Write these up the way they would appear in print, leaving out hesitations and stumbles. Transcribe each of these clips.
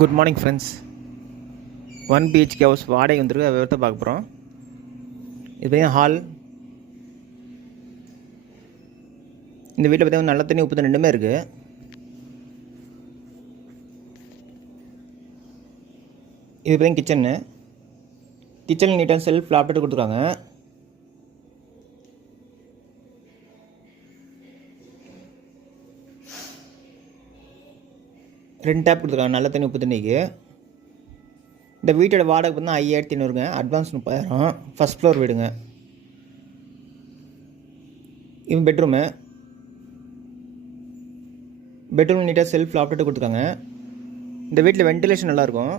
Good morning friends. 1 BHK house வாடகை வந்துருக்கு. அதை விவரத்தை பார்க்க போகிறோம். இது பார்த்தீங்கன்னா ஹால். இந்த வீட்டில் பார்த்தீங்கன்னா நல்ல தண்ணி உப்பு தண்ணி ரெண்டுமே இருக்குது. இது பார்த்தீங்கன்னா கிச்சன் நீட்டாக செல்ஃப் லாப்டாப் கொடுத்துருக்காங்க. ரெண்டு டேப் கொடுத்துருக்காங்க நல்ல தண்ணி உப்பு தண்ணிக்கு. இந்த வீட்டோட வாடகை பார்த்தீங்கன்னா 5500ங்க. அட்வான்ஸ் 30,000. ஃபஸ்ட் ஃப்ளோர் வீடுங்க. இது பெட்ரூம் நீட்டாக செல்ஃப் லாப்டாப் கொடுத்துருக்காங்க. இந்த வீட்டில் வென்டிலேஷன் நல்லாயிருக்கும்.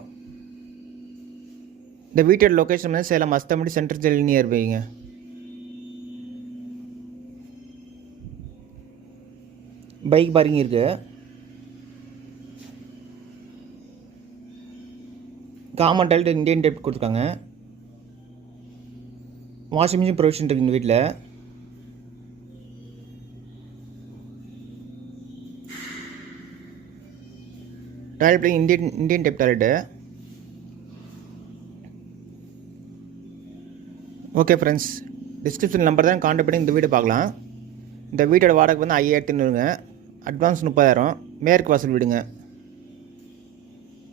இந்த வீட்டோட லொக்கேஷன் வந்து சேலம் அஸ்தம்பட்டி சென்ட்ரல் ஜெயில் நியர்பைங்க. பைக் பார்க்கிங் இருக்குது. காமன் டைல்டு இந்தியன் டைப் கொடுத்துருக்காங்க. வாஷிங் மிஷின் ப்ரொவிஷன் இருக்குது இந்த வீட்டில். Toilet Indian type toilet. Okay friends, description number தான் கான்டாக்ட் பண்ணி இந்த வீடு பார்க்கலாம். இந்த வீட்டோட வாடகை வந்து 5500ங்க. அட்வான்ஸ் 30,000. மேற்கு வாசல் வீடுங்க.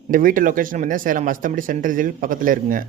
இந்த வீட்டு லொக்கேஷன் வந்து சேலம் அஸ்தம்பட்டி சென்ட்ரல் ஜெயில் பக்கத்தில் இருக்குங்க.